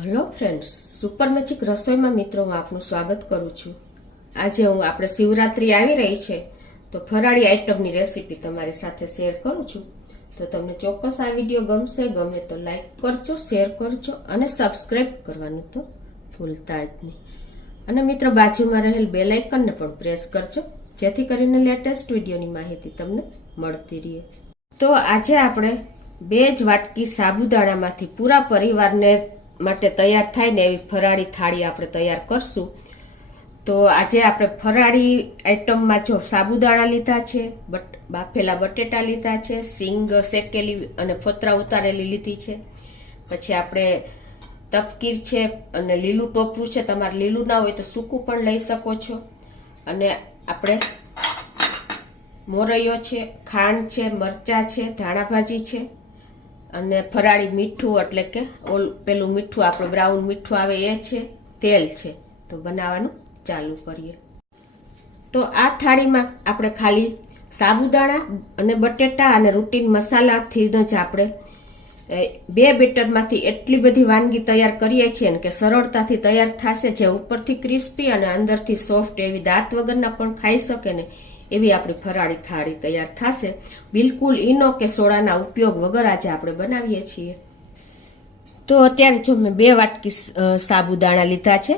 Hello friends, super magic રસોઈમાં મિત્રો હું આપનું સ્વાગત કરું છું। આજે આપણે શિવરાત્રી આવી રહી છે તો ફરાળી આઈટમની રેસીપી તમારી સાથે શેર કરું છું। તો તમને ચોક્કસ આ વિડીયો ગમશે, ગમે તો લાઈક કરજો, શેર કરજો અને સબસ્ક્રાઇબ કરવાનું તો ભૂલતા જ નહીં। અને મિત્રો બાજુમાં રહેલ બેલ આઇકનને પણ પ્રેસ કરજો જેથી કરીને લેટેસ્ટ વિડીયોની માહિતી તમને મળતી રહે। તો આજે આપણે 2 જ વાટકી સાબુદાણામાંથી પૂરા પરિવારને માટે તૈયાર થાય ને એવી ફરાળી થાળી આપણે તૈયાર કરશું। તો આજે આપણે ફરાળી આઈટમમાં જો સાબુદાણા લીધા છે, બાફેલા બટેટા લીધા છે, સિંગ શેકેલી અને ફોતરા ઉતારેલી લીધી છે, પછી આપણે તપકીર છે અને લીલું ટોપરું છે। તમારે લીલું ના હોય તો સૂકું પણ લઈ શકો છો। અને આપણે મોરૈયો છે, ખાંડ છે, મરચા છે, ધાણા ભાજી છે અને ફરાળી મીઠું એટલે કે પેલું મીઠું આપણે બ્રાઉન મીઠું આવે એ છે, તેલ છે। તો બનાવવાનું ચાલુ કરીએ। તો આ થાળીમાં આપણે ખાલી સાબુદાણા અને બટેટા અને રૂટીન મસાલાથી જ આપણે 2 બેટરમાંથી એટલી બધી વાનગી તૈયાર કરીએ છીએ કે સરળતાથી તૈયાર થશે, જે ઉપરથી ક્રિસ્પી અને અંદરથી સોફ્ટ એવી દાંત વગરના પણ ખાઈ શકે ને એવી આપણી ફરાળી થાળી તૈયાર થશે। બિલકુલ ઈનો કે સોડાના ઉપયોગ વગર આજે આપણે બનાવીએ છીએ। તો અત્યારે જો મેં 2 વાટકી સાબુદાણા લીધા છે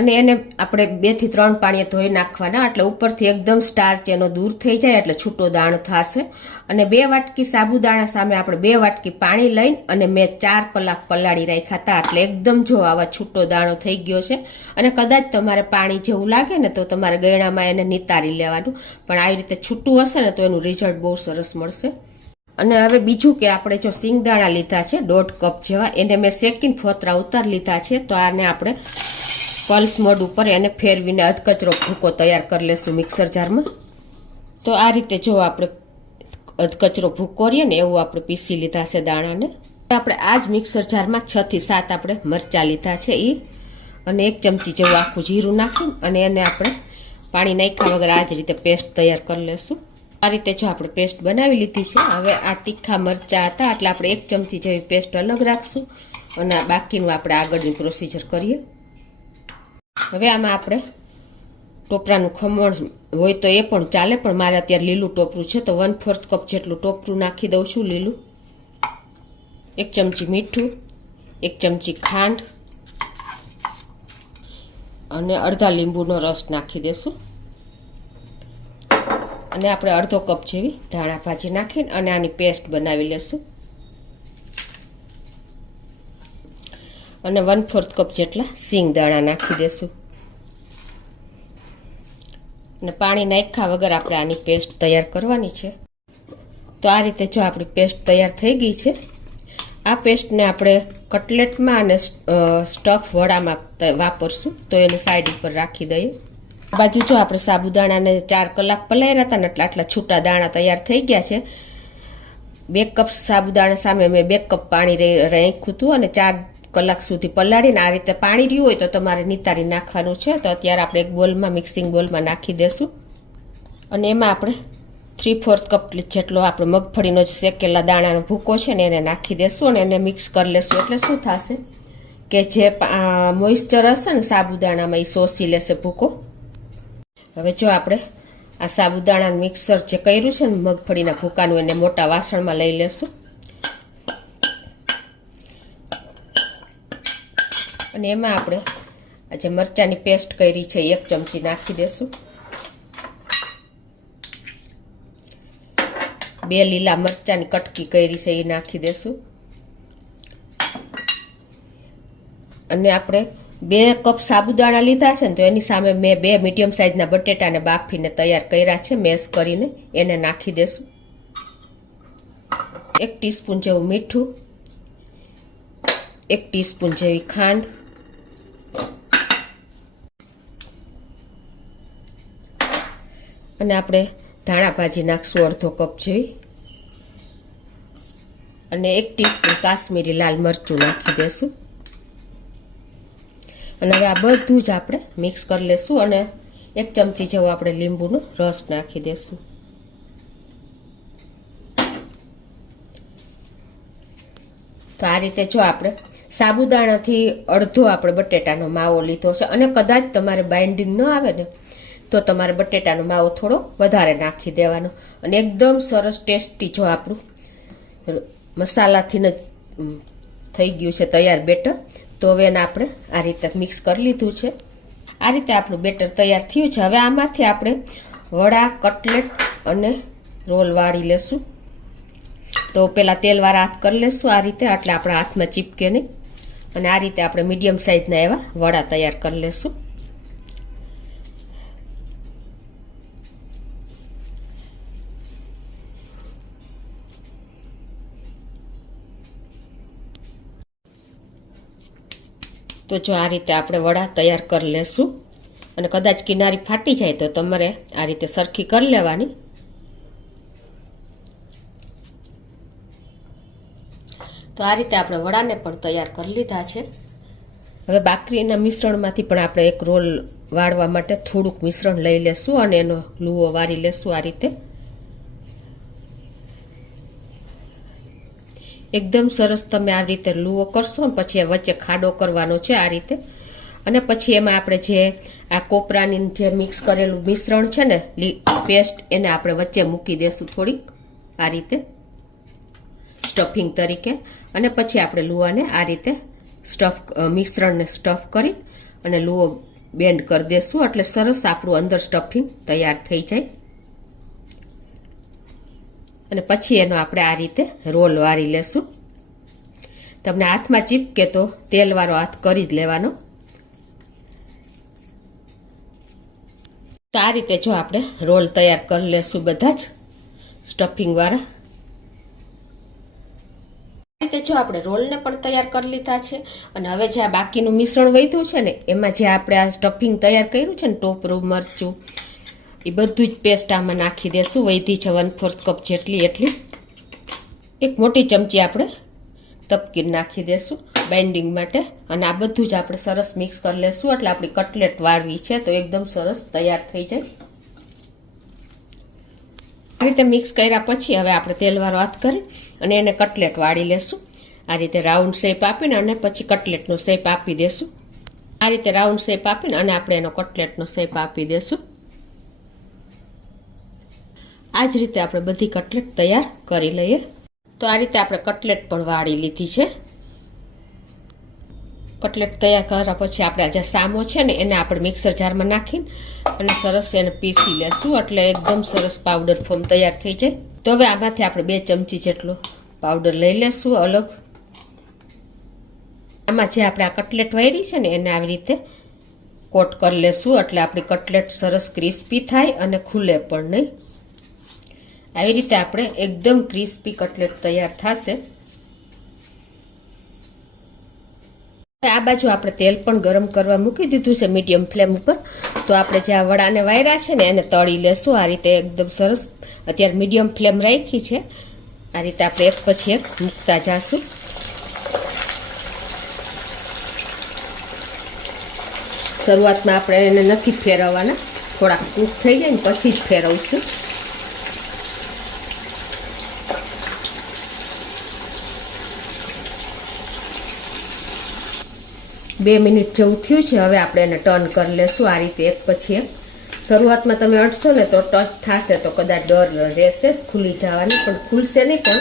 અને એને આપણે 2 થી 3 પાણીએ ધોઈ નાખવાના, એટલે ઉપરથી એકદમ સ્ટાર્ચ એનો દૂર થઈ જાય એટલે છૂટો દાણો થશે। અને 2 વાટકી સાબુદાણા સામે આપણે 2 વાટકી પાણી લઈને અને મેં 4 કલાક પલાળી રાખ્યા હતા, એટલે એકદમ જો આવા છૂટો દાણો થઈ ગયો છે। અને કદાચ તમારે પાણી જેવું લાગે ને તો તમારે ગળણામાં એને નિતારી લેવાનું, પણ આવી રીતે છૂટું હશે ને તો એનું રિઝલ્ટ બહુ સરસ મળશે। અને હવે બીજું કે આપણે જો સિંગદાણા લીધા છે 1.5 કપ જેવા, એને મેં શેકીને ફોતરા ઉતાર લીધા છે। તો આને આપણે પલ્સ મોડ ઉપર એને ફેરવીને અધકચરો ભૂકો તૈયાર કરી લેશું મિક્સર જારમાં। તો આ રીતે જો આપણે અધકચરો ભૂકો રહીએ ને એવું આપણે પીસી લીધા છે દાણાને। આપણે આ જ મિક્સર જારમાં 6 થી 7 આપણે મરચાં લીધા છે એ, અને 1 ચમચી જેવું આખું જીરું નાખીને અને એને આપણે પાણી નાખ્યા વગર આ જ રીતે પેસ્ટ તૈયાર કરી લેશું। આ રીતે જો આપણે પેસ્ટ બનાવી લીધી છે। હવે આ તીખા મરચાં હતા એટલે આપણે 1 ચમચી જેવી પેસ્ટ અલગ રાખશું અને બાકીનું આપણે આગળની પ્રોસીજર કરીએ। હવે આમાં આપણે ટોપરાનું ખમણ હોય તો એ પણ ચાલે, પણ મારે અત્યારે લીલું ટોપરું છે તો 1/4 કપ જેટલું ટોપરું નાખી દઉં છું લીલું। 1 ચમચી મીઠું, 1 ચમચી ખાંડ અને અડધા લીંબુનો રસ નાખી દેશું। અને આપણે અડધો કપ જેવી ધાણા ભાજી નાખીને અને આની પેસ્ટ બનાવી લેશું। અને 1/4 કપ જેટલા સિંગ દાણા નાખી દેશું અને પાણી નાખ્યા વગર આપણે આની પેસ્ટ તૈયાર કરવાની છે। તો આ રીતે જો આપણી પેસ્ટ તૈયાર થઈ ગઈ છે। આ પેસ્ટને આપણે કટલેટમાં અને સ્ટફ વડામાં વાપરશું, તો એને સાઈડ ઉપર રાખી દઈએ। આ બાજુ જો આપણે સાબુદાણાને 4 કલાક પલાળ્યા હતા ને એટલે આટલા છૂટા દાણા તૈયાર થઈ ગયા છે। 2 કપ સાબુદાણા સામે મેં 2 કપ પાણી રાખ્યું હતું અને 4 કલાક સુધી પલાળીને આ રીતે પાણી રહ્યું હોય તો તમારે નિતારી નાખવાનું છે। તો અત્યારે આપણે એક બોલમાં મિક્સિંગ બોલમાં નાખી દેશું અને એમાં આપણે 3/4 કપ જેટલો આપણે મગફળીનો જે શેકેલા દાણાનો ભૂકો છે ને એને નાખી દેશું અને એને મિક્સ કરી લેશું। એટલે શું થશે કે જે મોઇસ્ચર હશે ને સાબુદાણામાં એ શોષી લેશે ભૂકો। હવે જો આપણે આ સાબુદાણા મિક્સર જે કર્યું છે ને મગફળીના ભૂકાનું એને મોટા વાસણમાં લઈ લેશું અને એમાં આપણે આ જે મરચાંની પેસ્ટ કરી છે 1 ચમચી નાખી દેશું। 2 લીલા મરચાંની કટકી કરી છે એ નાખી દેશું અને આપણે 2 કપ સાબુદાણા લીધા છે ને તો એની સામે મેં 2 મીડિયમ સાઇઝના બટેટાને બાફીને તૈયાર કર્યા છે મેશ કરીને, એને નાખી દેશું। 1 ટીસ્પૂન જેવું મીઠું, 1 ટીસ્પૂન જેવી ખાંડ અને આપણે ધાણા ભાજી નાખશું અડધો કપ જેવી અને 1 ટીસ્પૂન કાશ્મીરી લાલ મરચું નાખી દેશું અને હવે આ બધું જ આપણે મિક્સ કરી લેશું અને 1 ચમચી જેવો આપણે લીંબુનો રસ નાખી દેશું। તો આ રીતે જો આપણે સાબુદાણાથી અડધો આપણે બટેટાનો માવો લીધો છે, અને કદાચ તમારે બાઇન્ડિંગ ન આવે ને તો તમારે બટેટાનો માવો થોડો વધારે નાખી દેવાનો, અને એકદમ સરસ ટેસ્ટી જો આપણું મસાલાથી જ થઈ ગયું છે તૈયાર બેટર. તો હવે એને આપણે આ રીતે મિક્સ કરી લીધું છે. આ રીતે આપણું બેટર તૈયાર થયું છે. હવે આમાંથી આપણે વડા, કટલેટ અને રોલ વાળી લેશું. તો પહેલાં તેલવાળા હાથ કરી લેશું આ રીતે, એટલે આપણા હાથમાં ચીપકે નહીં. અને આ રીતે આપણે મીડિયમ સાઇઝના એવા વડા તૈયાર કરી લેશું. તો જો આ રીતે આપણે વડા તૈયાર કરી લેશું. અને કદાચ કિનારી ફાટી જાય તો તમારે આ રીતે સરખી કરી લેવાની. તો આ રીતે આપણે વડાને પણ તૈયાર કરી લીધા છે. હવે બાકરીના મિશ્રણમાંથી પણ આપણે એક રોલ વાળવા માટે થોડુંક મિશ્રણ લઈ લેશું અને એનો લુઓ વાળી લેશું આ રીતે. એકદમ સરસ તમે આ રીતે લુઓ કરશો ને પછી વચ્ચે ખાડો કરવાનો છે આ રીતે. અને પછી એમાં આપણે જે આ કોપરાની જે મિક્સ કરેલું મિશ્રણ છે ને પેસ્ટ, એને આપણે વચ્ચે મૂકી દેશું થોડીક આ રીતે સ્ટફિંગ તરીકે. અને પછી આપણે લુઆને આ રીતે મિશ્રણને સ્ટફ કરી અને લુઓ બેન્ડ કરી દેશું, એટલે સરસ આપણું અંદર સ્ટફિંગ તૈયાર થઈ જાય. અને પછી એનો આપણે આ રીતે રોલ વાળી લેશું. તમને હાથમાં ચીપકે તો તેલવાળો હાથ કરી જ લેવાનો. તો આ રીતે જો આપણે રોલ તૈયાર કરી લેશું બધા જ સ્ટફિંગવાળા. આ રીતે જો આપણે રોલને પણ તૈયાર કરી લીધા છે. અને હવે જે આ બાકીનું મિશ્રણ વધ્યું છે ને એમાં જે આપણે આ સ્ટફિંગ તૈયાર કર્યું છે ને ટોપરું, મરચું, એ બધું જ પેસ્ટ આમાં નાખી દેશું. વધી છે 1/4 કપ જેટલી, એટલી એક મોટી ચમચી આપણે તપકીર નાખી દેશું બાઇન્ડિંગ માટે. અને આ બધું જ આપણે સરસ મિક્સ કરી લેશું, એટલે આપણી કટલેટ વાળવી છે તો એકદમ સરસ તૈયાર થઈ જાય. આ રીતે મિક્સ કર્યા પછી હવે આપણે તેલવાળો હાથ કરી અને એને કટલેટ વાળી લેશું. આ રીતે રાઉન્ડ શેપ આપીને અને પછી કટલેટનો શેપ આપી દેશું. આ રીતે રાઉન્ડ શેપ આપીને અને આપણે એનો કટલેટનો શેપ આપી દેશું. આ જ રીતે આપણે બધી કટલેટ તૈયાર કરી લઈએ. તો આ રીતે આપણે કટલેટ પણ વાળી લીધી છે. કટલેટ તૈયાર કર્યા પછી આપણે જે સામો છે ને એને આપણે મિક્સર જારમાં નાખીને અને સરસ એને પીસી લેશું, એટલે એકદમ સરસ પાવડર ફોર્મ તૈયાર થઈ જાય. તો હવે આમાંથી આપણે 2 ચમચી જેટલો પાવડર લઈ લેશું અલગ. આમાં જે આપણે આ કટલેટ વાળી છે ને એને આવી રીતે કોટ કરી લેશું, એટલે આપણી કટલેટ સરસ ક્રિસ્પી થાય અને ખુલે પણ નહીં. આવી રીતે આપણે એકદમ ક્રિસ્પી કટલેટ તૈયાર થશે. આ બાજુ આપણે તેલ પણ ગરમ કરવા મૂકી દીધું છે મીડિયમ ફ્લેમ ઉપર. તો આપણે જે આ વડાને વાયરા છે ને એને તળી લેશું આ રીતે એકદમ સરસ. અત્યારે મીડિયમ ફ્લેમ રાખી છે. આ રીતે આપણે એક પછી એક મૂકતા જઈશું. શરૂઆતમાં આપણે એને નથી ફેરવવાના, થોડાક કૂક થઈ જાય ને પછી જ ફેરવશું. બે મિનિટ જેવું થયું છે. હવે આપણે એને ટર્ન કરી લેશું આ રીતે એક પછી એક. શરૂઆતમાં તમે અડશો ને તો ટચ થશે તો કદાચ ડર રહેશે ખુલી જવાની, પણ ખુલશે નહીં. પણ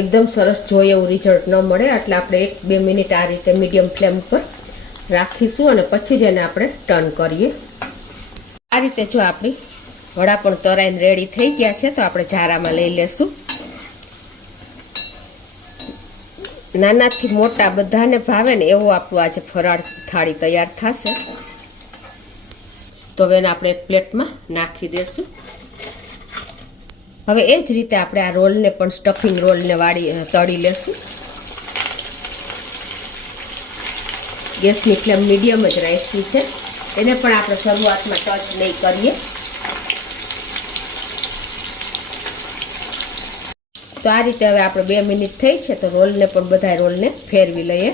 એકદમ સરસ જોઈએ એવું રિઝલ્ટ ન મળે, એટલે આપણે 1-2 મિનિટ આ રીતે મીડિયમ ફ્લેમ પર રાખીશું અને પછી જ એને આપણે ટર્ન કરીએ. આ રીતે જો આપણી વડા પણ તરાઈને રેડી થઈ ગયા છે તો આપણે જારામાં લઈ લેશું. નાનાથી મોટા બધાને ભાવે ને એવું આપણું આજે ફરાળ થાળી તૈયાર થશે. તો હવે એને આપણે એક પ્લેટમાં નાખી દેશું. હવે એ જ રીતે આપણે આ રોલને પણ સ્ટફિંગ રોલને તળી લેશું. ગેસની ફ્લેમ મીડિયમ જ રાખી છે. એને પણ આપણે શરૂઆતમાં ટચ નહીં કરીએ. તો આ રીતે હવે આપણે 2 મિનિટ થઈ છે તો રોલને પણ બધા રોલને ફેરવી લઈએ.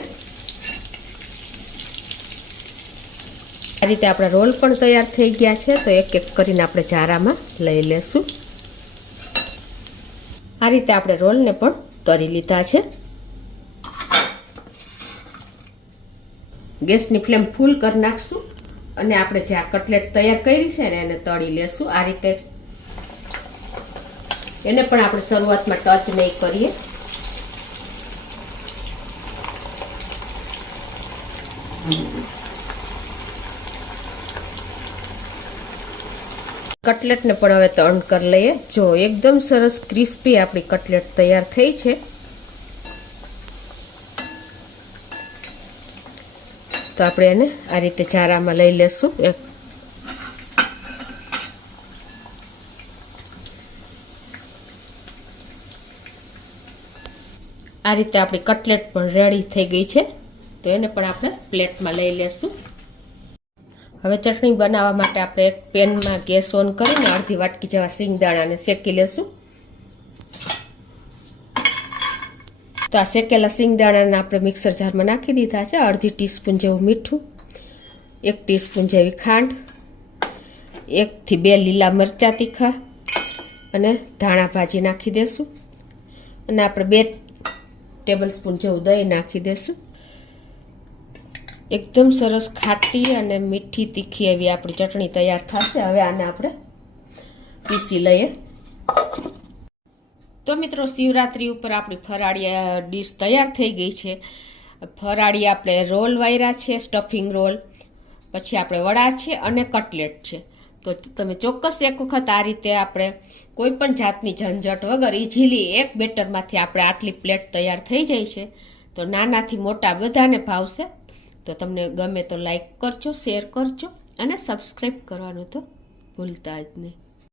આ રીતે આપણા રોલ પણ તૈયાર થઈ ગયા છે તો એક એક કરીને આપણે જારામાં લઈ લેશું. આ રીતે આપણે રોલને પણ તળી લીધા છે. ગેસની ફ્લેમ ફૂલ કરી નાખશું અને આપણે જે આ કટલેટ તૈયાર કરી છે ને એને તળી લેશું આ રીતે. એને પણ આપણે શરૂઆતમાં ટચ નહીં કરીએ. કટલેટને પણ હવે તળ કરી લઈએ. જો એકદમ સરસ ક્રિસ્પી આપણી કટલેટ તૈયાર થઈ છે. તો આપણે એને આ રીતે ચારામાં લઈ લેશું. આ રીતે આપણી કટલેટ પણ રેડી થઈ ગઈ છે. તો એને પણ આપણે પ્લેટમાં લઈ લેશું. હવે ચટણી બનાવવા માટે આપણે એક પેનમાં ગેસ ઓન કરીને અડધી વાટકી જેવા સિંગદાણાને શેકી લેશું. તો આ શેકેલા સિંગદાણાને આપણે મિક્સર જારમાં નાખી દીધા છે. અડધી ટીસ્પૂન જેવું મીઠું, 1 ટીસ્પૂન જેવી ખાંડ, 1 થી 2 લીલા મરચાં તીખા અને ધાણા ભાજી નાખી દેશું. અને આપણે 2 ટેબલ સ્પૂન જેવું દહીં નાખી દેશું. એકદમ સરસ ખાટી અને મીઠી તીખી એવી આપણી ચટણી તૈયાર થશે. હવે આને આપણે પીસી લઈએ. તો મિત્રો, શિવરાત્રી ઉપર આપણી ફરાળી ડીશ તૈયાર થઈ ગઈ છે. ફરાળી આપણે રોલ વાયરા છે, સ્ટફિંગ રોલ, પછી આપણે વડા છે અને કટલેટ છે. તો તમે ચોક્કસ એક વખત આ રીતે આપણે કોઈ પણ જાતની ઝંઝટ વગર ઇઝીલી એક બેટરમાંથી આપણે આટલી પ્લેટ તૈયાર થઈ જાય છે. તો નાનાથી મોટા બધાને ભાવશે. તો તમને ગમે તો લાઈક કરજો, શેર કરજો અને સબસ્ક્રાઈબ કરવાનું તો ભૂલતા જ નહીં.